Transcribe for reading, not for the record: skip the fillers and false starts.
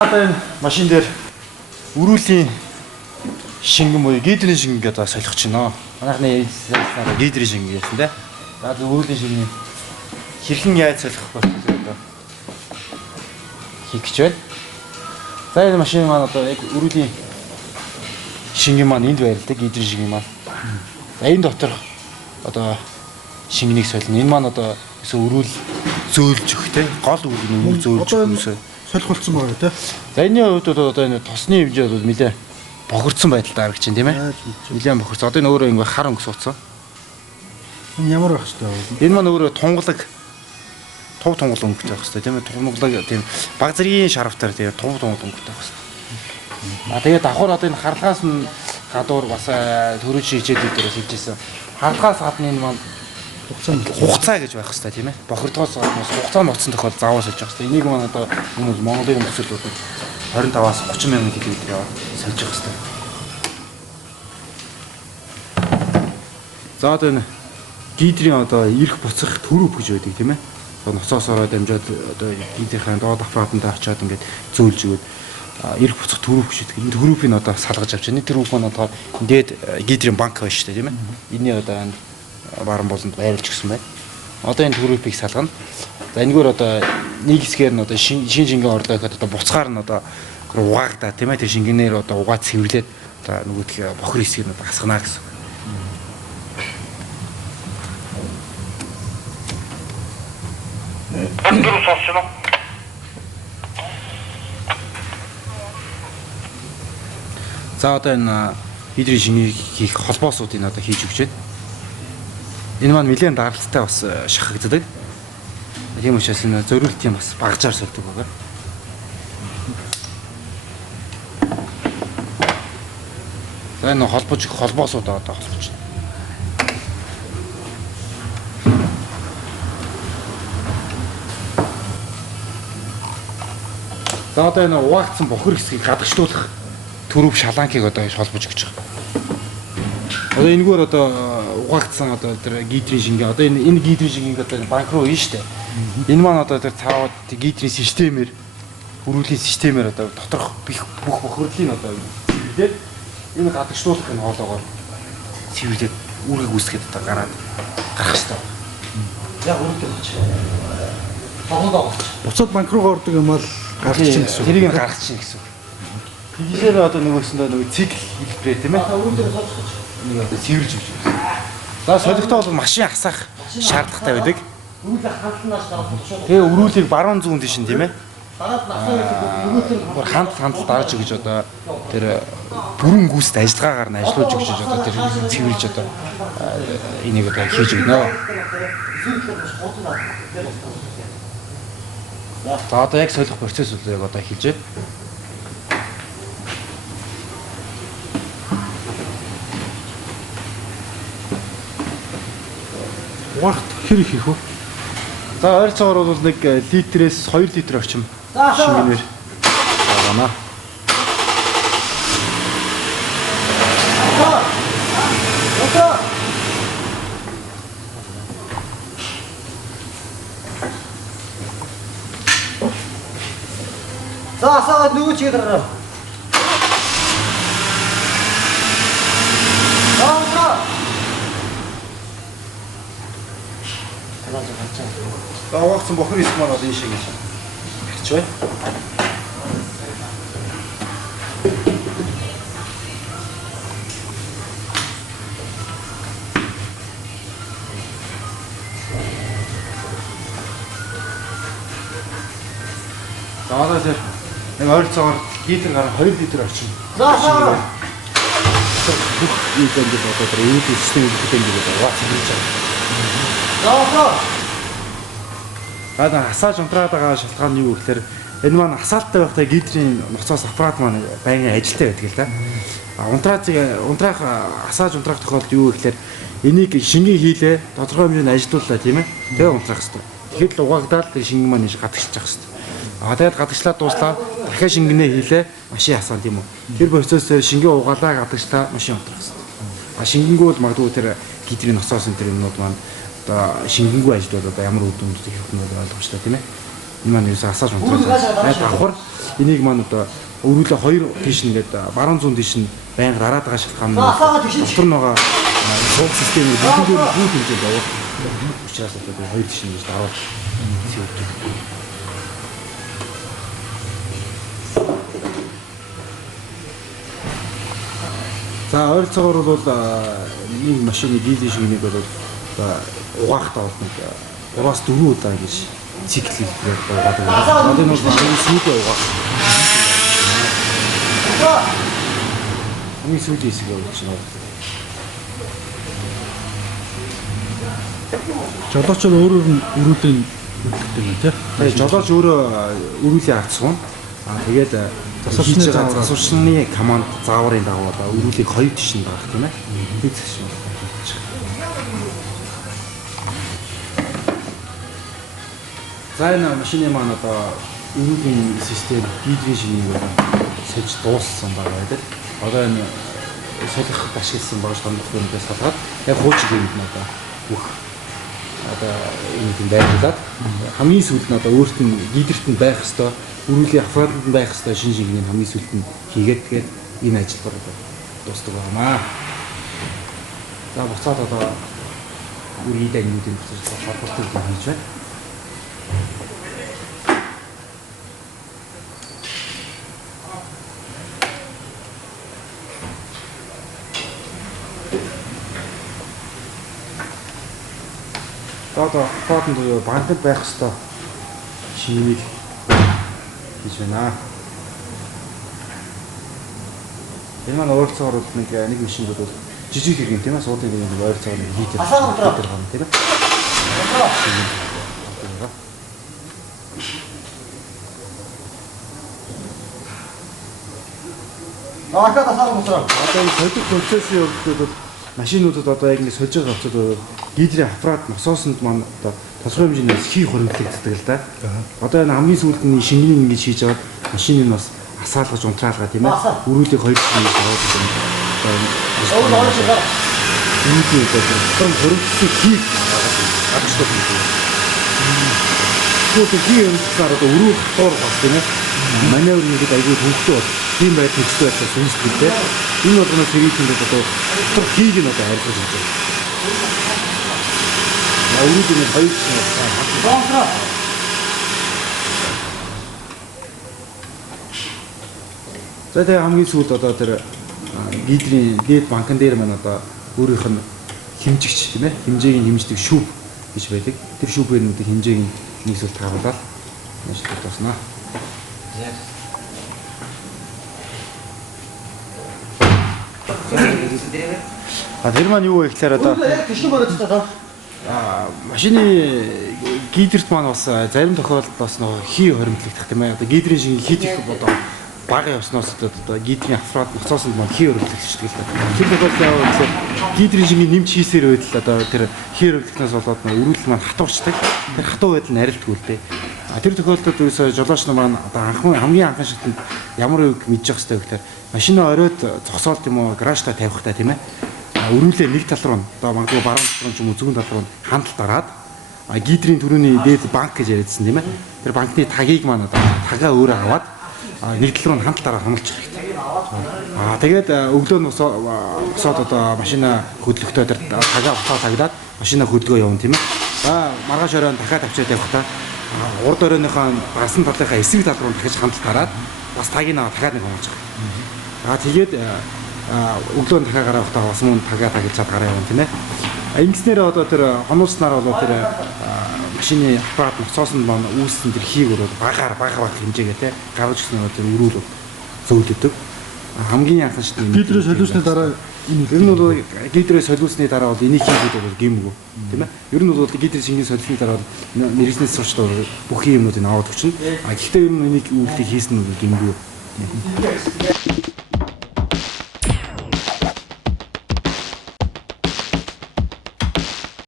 Одоо энэ машин дээр өрүүлийн шингэн буюу гидрийн шингэн одоо солих гэж байна. Манайхны ярьсан гидрийн шингэн гэсэн тэ. За өрүүлийн шингэн хэрхэн яаж солих вэ одоо хийх гэж байна. За энэ машин маань одоо яг өрүүлийн шингэн маань энд байрладаг гидрийн шингэн маань. За энэ дотор одоо шингэнийг солино. Энэ маань одоо өрүүл зөөлж өгөх тэ. Гол өрүүл зөөлж өгөхөөсөө солих болсон байгаа тийм. За энэний хувьд бол одоо энэ тосны хэмжээ бол нэлээ бохирдсон байдалд харагдаж байна тийм ээ. Нэлээд бохирдсон. Одоо энэ өөрөө ингэ хар өнгө суудсан. Энэ ямар байх вэ? Энэ маань өөрөө тунгалаг тув тунгал өнгөтэй байх хэрэгтэй тийм ээ. Тунгалаг тийм баг зэргийн шарвтаар тийм тув тунгал өнгөтэй байх хэрэгтэй. Тэгээд давхар одоо энэ харлагаас нь гадуур бас төрөж шийчээд дээрээс хэлжсэн. Харлагаас гадна энэ маань хугацаа гэж байх хэрэгтэй тийм ээ. Бохирдгоос гадна хугацаа ноцсон тохиол заавал сольж явах хэрэгтэй. Энийг маань одоо хүмүүс Монголын төсөлд 25-аас 30 мянган км яваад сольж явах хэрэгтэй. За одоо энэ гидрийн одоо ирэх буцах төрөв гэж байдаг тийм ээ. Одоо ноцоос ороод дамжаад одоо гидрийн доод аппаратанд очиад ингээд зөөлж өгöd ирэх буцах төрөв гэж байдаг. Энэ төрөвийг одоо салгаж авч байна. Төрөв маань одоо дээд гидрийн банк байна шүү дээ тийм ээ. Энийн одоо баран болонд байрлаж өгсөн байна. Одоо энэ төрөвийг салгана. За энэгээр одоо нэг хэсгээр нь одоо шин шингэн орлоо гэхэд одоо буцгаар нь одоо угаагдаа тийм ээ. Тэр шингэнээр одоо угаад цэвэрлээд одоо нөгөөх бохир хэсгийг нь хасгана гэсэн. За одоо энэ гидрийн шингийг хийх холбоосуудыг одоо хийж өгч байна. Энэ маань нэлээд даралттай бас шахагддаг. Тийм учраас энэ зориултын бас багажаар сольдог байгаа. За энэ холбоосууд одоо холбож байна. За одоо энэ угаагдсан бохир хэсгийг гадагшлуулах төрөв шаланкийг одоо холбож өгч байгаа. Одоо энэгээр одоо угаагдсан одоо тэр гидрийн шингээ одоо энэ гидрийн шингийг одоо банк руу ийн штэ. Энэ маань одоо тэр цааваад гидрийн системээр өрүүлийн системээр одоо доторх бүх бохирлыг одоо цэвэрлээд энэ гадагшлуулах энэ хоолоогоор цэвэрлээд үүргийг үүсгэхэд одоо гараад гарах хэрэгтэй. Яг үүрэг гэж. Тоглоо. Буцаад банк руу ордог юм бол гарах чинь гэсэн. Тэрийг гарах чинь гэсэн. Тэгжээр одоо нөгөөсөндөө нөгөө цикл хэлбэрээ тийм ээ. Өрөөндөө солих гэж. Нэг одоо цэвэрж өгч байна. За солихдоо бол машин хасах шаардлагатай байдаг. Өрүүлээ хандлнаас гарах. Тэгээ өрүүлийг баруун зүүн дэшин тийм ээ. Дараад насаа хандл дарж өгч одоо тэр бүрэн гүйцэд ажиллагаагаар нь ажиллуулж өгч одоо тэр цэвэрлж одоо энийг одоо хийж өгнө. За одоо яг солих процесс үл яг одоо хийж байна. Угаарт хэр их хийх вэ? За ойролцоогоор бол нэг литрээс 2 литр орчим шингэнээр байна. За асаагаад нөгөө чигээр гараа. За угаагдсан бохир хэсэг маань одоо энэ шиг гэж гарч байна. За одоо тэр нэг ойролцоогоор литр гараа 2 литр орчим. За асаа. Бүх юм дээр одоо тэр үүрэг систем гэдэг нь угаацсан гэж байна. За асаа. За асааж унтраад байгаа шалтгаан нь юу гэхээр энэ маань асаалттай байхдаа гидрийн ноцоос аппарат маань байнгын ажилттай байдаг л да. Унтраах асааж унтраах тохиолдолд юу гэхээр энийг шингийн хийлээ тодорхой хэмжээнд ажилууллаа тийм ээ. Тэгээ унтраах хэрэгтэй. Тэгэхэд л угаагдаад тэр шингэн маань гадагшиж явах хэрэгтэй. Тэгээд гадагшлаад дууслаа дахиад шингэнээ хийлээ машин асаан тийм үү. Тэр процесс шингээ угаалаа гадагшлаа машин унтраах хэрэгтэй. Шингэнгүү бол магадгүй тэр гидрийн ноцоос энэ юмнууд маань одоо шингэнгүй ажилд бол одоо ямар үр дүнд хийх нь ойлгомжтой тийм ээ. Энэ маань юусе асааж унтраад. Давхар энийг маань одоо өргөлөө хоёр тийш нэгээд баруун зүүн тийш нь байнга дараад байгаа шалтгаан нь дотор нь байгаа суух системээр бүгдээр бүх хэмжээнд явах. Учираас одоо хоёр тийш нь дараад зүйтэй. За ойролцоогоор бол нэг машины дийлэн шиг нэг бол угаахтаа бол нэг 3-4 удаа гэж цикл хийхээр байгаа. Одоо энэ бол сүүлийн угаах. Хамгийн сүүлийн хэсэг явуулж байна. Жолооч нь өөрөөр нь өрүүлэн үлддэг юм тий. Тэгээ жолооч өөрөө өрүүлээ авцсан. Тэгээд засварчны команд зааврын дагуу одоо өрүүлийг хоёр тишин даах тийм ээ. Бид цааш. За энэ машины маань одоо өрүүлийн систем гидрийн шиг нэг сольж дууссан байгаа байдаг. Одоо энэ солиход ашигласан багш томдохоос салгаад яг хуучин юм одоо бүх одоо энэ юм байрлаад хамгийн сүүлд нь одоо өөрт нь гидрт нь байх хэвээр өрүүлийн аппаратанд нь байх хэвээр шин шингийн хамгийн сүүлд нь хийгээд тэгээд энэ ажил одоо дуустдаг байнамаа. За буцаад одоо үрийн дээгнүүдийн процесс холбоотой хийж байна. Одоо аппаратанд банкнд байх хэвээр шинийг хийж байна. Энэ маань ойролцоогоор нэг машин бол жижиг хэрэг тийм ээ суудын нэг ойролцоогоор нэг хийдэг байгаа тийм ээ. Ака тасаа мусраа. Одоо энэ солих процессын явдлууд бол машинуудад одоо яг ингэ сольж байгаа процесс гидрийн аппарат насоосонд маань одоо тодорхой хэмжээний хий хоригдлагддаг л да. Одоо энэ хамгийн сүүлд нь шингийн ингэж хийж аваад машиныг бас асаалгаж унтраалгаа тийм ээ. Өрүүлийг хоёр чинь аваад байгаа. Одоо энэ дотор хоригдлыг хий авчихдаг юм. Тэгвэл хий юмсаар одоо өрөө хатуур бас тийм ээ. Маневр хийгээд айгүй хөвгтэй бол тийм байх хэрэгтэй байсан сүнстэй. Энэ болгоноос хэрэгжүүлээд одоо дотор хийг нь одоо хайрлаж байна. Өрөөний хоёр байна. За тэгээ хамгийн сүүлд одоо тэр гидрийн дээд банкн дээр маань одоо өөрийнх нь хэмжигч тийм ээ хэмжээг нь хэмждэг шүүв гэж байдаг. Тэр шүүвээр нь хэмжээг нь нийслэл тааруулаад ажиллаж таснаа. Тэр маань юу вэ гэхээр одоо машины гидрт маань бас зарим тохиолдолд бас нөгөө хий хоримтлагдах тийм ээ. Одоо гидрийн шиг хит их одоо бага явсноос одоо гидрийн аппарат ноцоосонд маань хий хоримтлагдчихдаг л да. Тэр тохиолдолд яа гэвэл гидрийн шиг нэмж хийсээр байтал одоо тэр хий хоримтлахнаас болоод өрүүл маань хатуурчдаг. Тэр хатуу байдал нь арилтгүй л дээ. Тэр тохиолдолд ерөөсөө жолооч нар маань одоо хамгийн анхан шатнд ямар үг мэдчих хэвээр гэхээр машины оройд зогсоолт юм уу гаражтаа тавихтаа тийм ээ. Өрүүлээ нэг тал руу одоо магадгүй баруун тал руу ч юм уу зүүн тал руу хандлт дараад гидрийн төрөний дээд банк гэж яриадсан тийм ээ. Тэр банкны тагийг маань одоо тагаа өөрөө аваад нэг тал руу хандлт дараад хамлчих хэрэгтэй. Тэгээд өглөө нь босоод одоо машина хөдлөхдөө тэр тагаа цагдаад машина хөдөлгөө явна тийм ээ. Маргааш оройн дахиад авчиад явахдаа урд оройныхаа басан талынхаа эсрэг тал руу дахиж хандлт дараад бас тагийг наваа дахиад нэг хамгаалж байгаа. Тэгээд өглөө нь дахиад гараа явахдаа бас мөн тагаа тагилж чад гараа явна тийм ээ. Ингэснээр одоо тэр хонуулснаар бол тэр машины аппарат ноцоосонд маань үүссэн тэр хийг бол багаар хэмжээгээ те гаргаж ирсэн тэр өрүүл зөөлдөг. Хамгийн анхан шат гидрээ солиусны дараа энэ нь бол гидрээ солиусны дараа бол энийг хийгээд бол гимгүү тийм ээ. Ер нь бол гидрээ шингийн солиусны дараа бол мэрэгснээс сурч бүх юмнуудыг аваад өгчнө. Гэхдээ ер нь энийг үйлдэл хийсэн нь гимгүү.